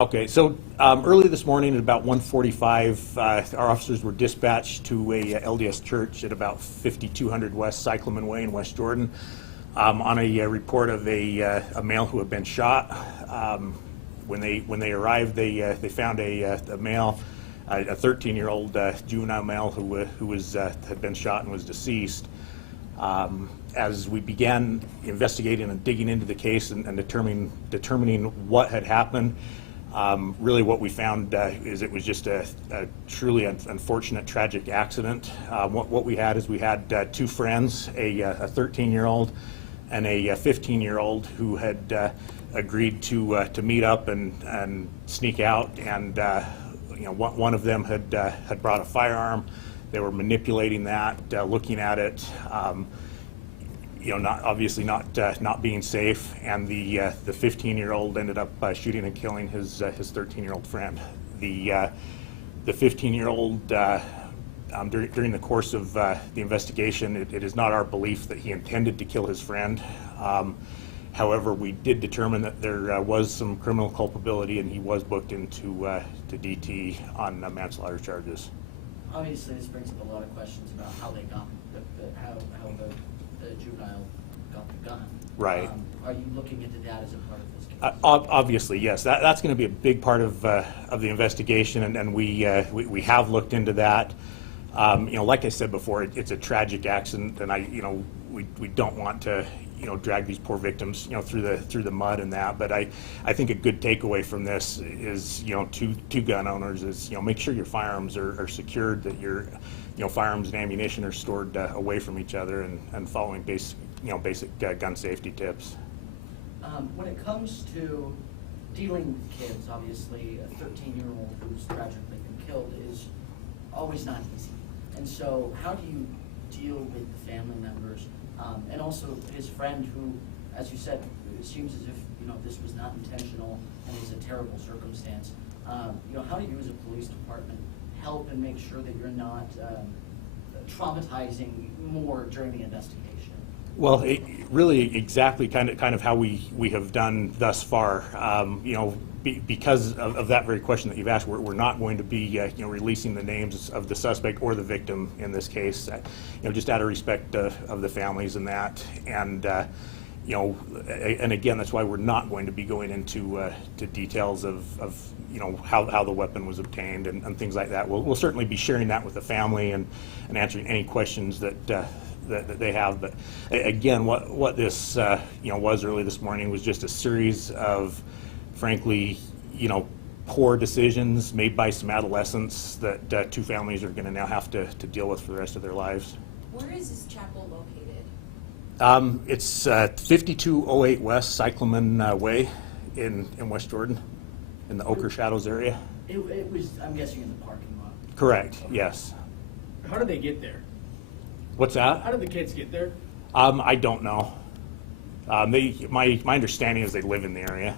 Okay, so early this morning at about 1:45, our officers were dispatched to a LDS church at about 5200 West Cyclamen Way in West Jordan on a report of a male who had been shot. When they arrived, they found a male, a 13-year-old juvenile male who was had been shot and was deceased. As we began investigating and digging into the case and determining what had happened, really what we found is it was just a truly unfortunate, tragic accident. What we had is we had two friends, a 13-year-old and a 15-year-old who had agreed to meet up and sneak out, and one of them had brought a firearm. They were manipulating that, looking at it. Not being safe, and the 15-year-old ended up shooting and killing his 13-year-old friend. The 15-year-old, during the course of the investigation, it is not our belief that he intended to kill his friend. However, we did determine that there was some criminal culpability, and he was booked into to DT on manslaughter charges. Obviously, this brings up a lot of questions about how they got how the juvenile got the gun. Right. Are you looking into that as a part of this case? Obviously, yes. That's going to be a big part of the investigation, and we have looked into that. Like I said before, it's a tragic accident, and we don't want to drag these poor victims through the mud and that. But I think a good takeaway from this is to gun owners is make sure your firearms are secured, that your firearms and ammunition are stored away from each other, and following basic gun safety tips. When it comes to dealing with kids, obviously a 13-year-old who's tragically been killed is always not easy. And so how do you deal with the family members and also his friend who, as you said, it seems as if this was not intentional and is a terrible circumstance. How do you as a police department help and make sure that you're not traumatizing more during the investigation? Well, really exactly kind of how we have done thus far. Because of that very question that you've asked, we're not going to be releasing the names of the suspect or the victim in this case, just out of respect of the families and that. And and again, that's why we're not going to be going into to details of how the weapon was obtained and things like that. We'll certainly be sharing that with the family and answering any questions that they have. But again, what this was early this morning was just a series of, frankly, poor decisions made by some adolescents that two families are going to now have to deal with for the rest of their lives. Where is this chapel located? It's 5208 West Cyclamen Way in West Jordan, in the Ochre Shadows area. It was, I'm guessing, in the parking lot. Correct. Yes. How did they get there? What's that? How did the kids get there? I don't know. My understanding is they live in the area.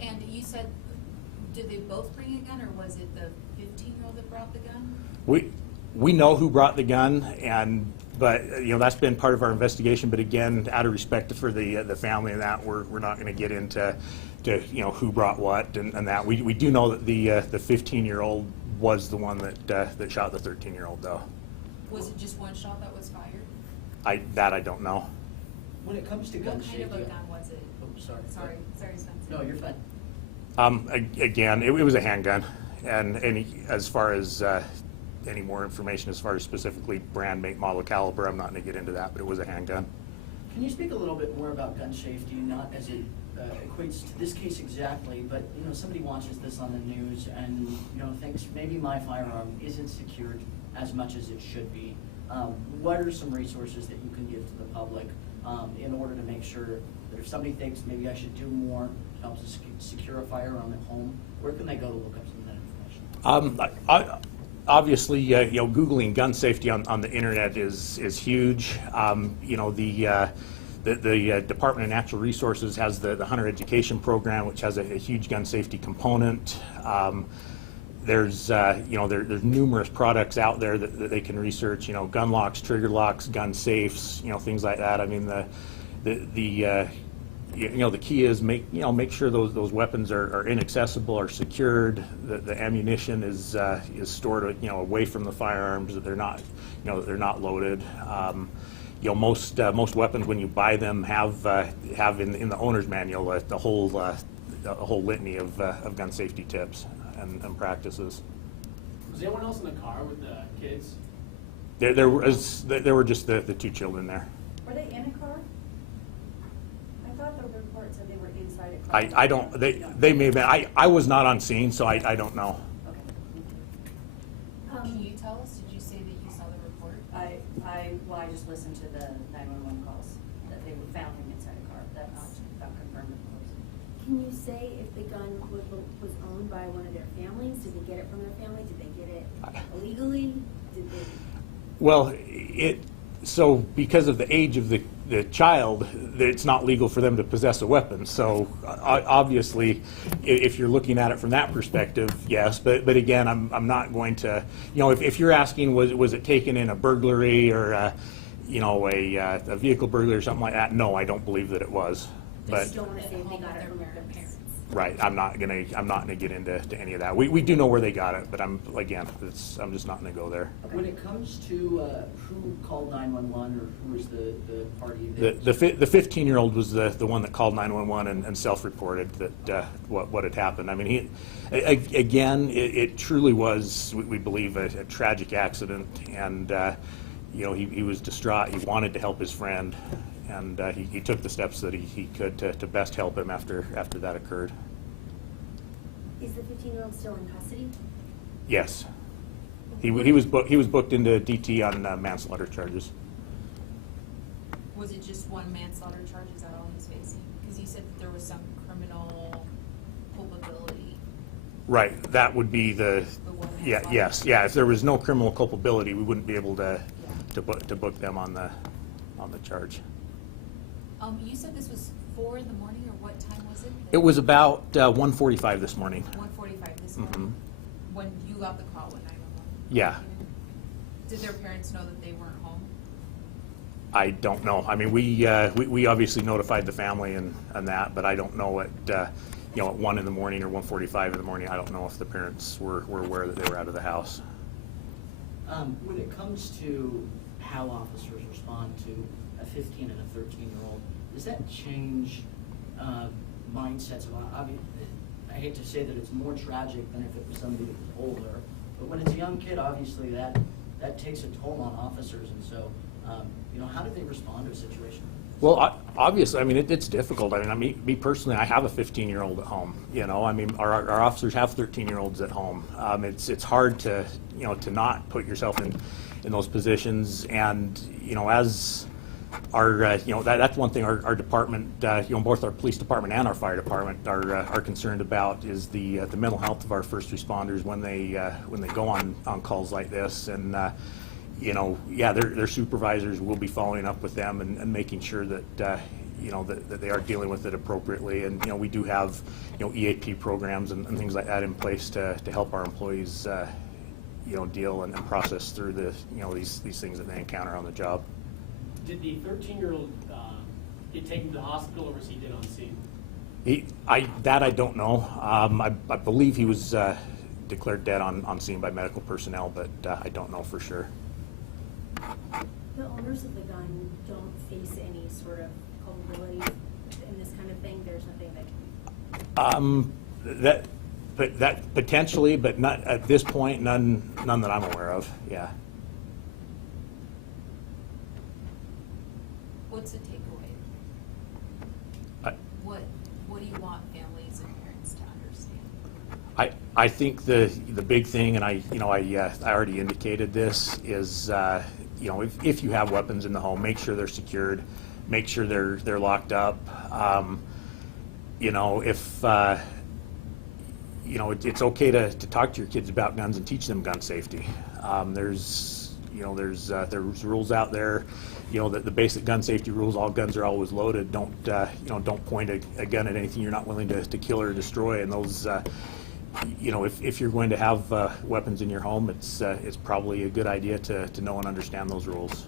And you said, did they both bring a gun, or was it the 15-year-old that brought the gun? We know who brought the gun, but that's been part of our investigation. But again, out of respect for the family and that, we're not going to get into who brought what and that. We do know that the 15-year-old was the one that shot the 13-year-old, though. Was it just one shot that was fired? I don't know. When it comes to gun safety, What kind of a gun was it? Oh, sorry, Spencer. No, you're fine. Again, it was a handgun, and as far as any more information as far as specifically brand, make, model, caliber, I'm not going to get into that, but it was a handgun. Can you speak a little bit more about gun safety, not as it equates to this case exactly, but somebody watches this on the news and thinks maybe my firearm isn't secured as much as it should be. What are some resources that you can give to the public in order to make sure that if somebody thinks maybe I should do more to help secure a firearm at home, where can they go to look up some of that information? Obviously, Googling gun safety on the internet is huge. The Department of Natural Resources has the Hunter Education Program, which has a huge gun safety component. There's numerous products out there that they can research. Gun locks, trigger locks, gun safes, things like that. I mean, the the key is make sure those weapons are inaccessible, are secured, that the ammunition is stored away from the firearms, that they're not loaded. Most weapons when you buy them have in the owner's manual a whole litany of gun safety tips and practices. Was anyone else in the car with the kids? There were just the two children there. Were they in a car? I thought the report said they were inside a car. I don't. They may have been. I was not on scene, so I don't know. Okay. Can you tell us, did you say that you saw the report? I just listened to the 911 calls, that they found him inside a car. That's not confirmed, of course. Can you say if the gun was owned by one of their families? Did they get it from their family? Did they get it illegally? Did they? Well, so because of the age of the child, it's not legal for them to possess a weapon. So obviously, if you're looking at it from that perspective, yes. But again, I'm not going to. If you're asking was it taken in a burglary or a vehicle burglary or something like that, no, I don't believe that it was. They But just don't want to say if they got it from their parents. right, I'm not gonna get into any of that. We do know where they got it, but I'm just not gonna go there. When it comes to who called 911 or who was the party The that... the 15-year-old was the one that called 911 and self-reported that what had happened. I mean, it truly was, we believe, a tragic accident, and he was distraught. He wanted to help his friend, and he took the steps that he could to best help him after that occurred. Is the 15-year-old still in custody? Yes, he was booked into DT on manslaughter charges. Was it just one manslaughter charge? Is that all he's facing? Because you said that there was some criminal culpability. Right, that would be the one yeah, manslaughter. yes, yeah. If there was no criminal culpability, we wouldn't be able to book them on the charge. You said this was 4 in the morning, or what time was it? It was about 1:45 this morning. 1:45 this morning. When you got the call, when 911. Yeah. Did their parents know that they weren't home? I don't know. I mean, we obviously notified the family and that, but I don't know at 1 in the morning or 1:45 in the morning. I don't know if the parents were aware that they were out of the house. When it comes to how officers respond to a 15 and a 13-year-old, does that change mindsets of, I hate to say that it's more tragic than if it was somebody that was older, but when it's a young kid, obviously that takes a toll on officers, and so, how do they respond to a situation? Well, obviously, I mean, it's difficult. I mean, me personally, I have a 15-year-old at home. I mean, our officers have 13-year-olds at home. It's hard to not put yourself in those positions, and as our that's one thing our department, both our police department and our fire department are concerned about is the mental health of our first responders when they go on calls like this, and their supervisors will be following up with them and making sure that that they are dealing with it appropriately, and we do have EAP programs and things like that in place to help our employees deal and process through these things that they encounter on the job. Did the 13-year-old get taken to the hospital, or was he dead on scene? I don't know. I believe he was declared dead on scene by medical personnel, but I don't know for sure. The owners of the gun don't face any sort of culpability in this kind of thing. There's nothing that That potentially, but not at this point. None that I'm aware of. Yeah. What's the takeaway? What do you want families and parents to understand? I think the big thing, and I already indicated this, is if you have weapons in the home, make sure they're secured, make sure they're locked up. It's okay to talk to your kids about guns and teach them gun safety. There's rules out there. The basic gun safety rules. All guns are always loaded. Don't point a gun at anything you're not willing to kill or destroy. And those, if you're going to have weapons in your home, it's probably a good idea to know and understand those rules.